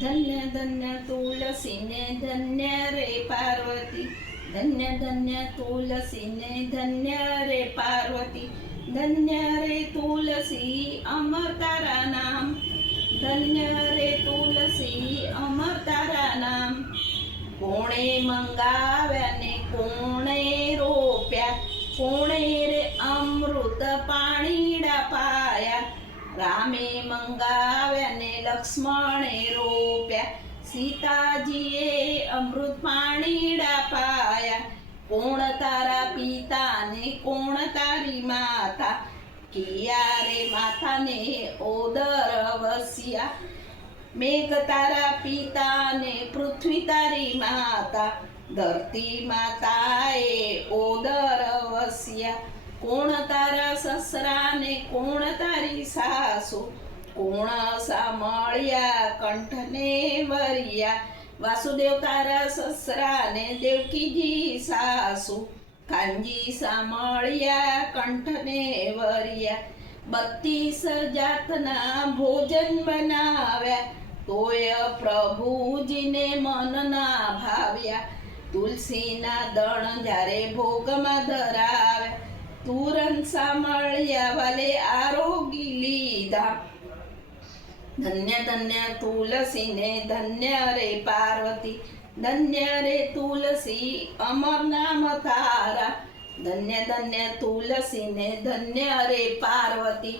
ધન્ય ધન્ય તુલસીને ધન્ય રે પાર્વતી, ધન્ય ધન્ય તુલસીને ધન્ય રે પાર્વતી, ધન્ય રે તુલસી અમર તારા નામ, ધન્ય રે તુલસી અમર તારા નામ. કોણે મંગાવ્યા ને કોણે રોપ્યા, કોણે રે અમૃત પાણીડા પાયા. રામે મંગાવ્યા ને લક્ષ્મણે રોપ્યા, સીતાજીએ અમૃત પાણીડા પાયા. કોણ તારા પિતા ને કોણ તારી માતા, કિયા રે માતાને ઓદર વસ્યા. મેઘ તારા પિતા ને પૃથ્વી તારી માતા, ધરતી માતાએ ઓદર વસ્યા. કોણ તારા સસરા ને કોણ તારી સાસુ, કોણ સામળ્યા કંઠને વરિયા. વાસુદેવ તારા સસરા ને દેવકીજી સાસુ, કાનજી સામળ્યા કંઠને વરિયા. 32 જાતના ભોજન બનાવ્યા, તોય પ્રભુજીને મનના ભાવ્યા. તુલસીના દણ જ્યારે ભોગમાં ધરાવ્યા, તુરંત સામળ્યા વાલે આરોગી લીધા. ધન્ય ધન્ય તુલસીને ધન્ય રે પાર્વતી, ધન્ય રે તુલસી અમર નામ તારા. ધન્ય ધન્ય તુલસીને ધન્ય રે પાર્વતી.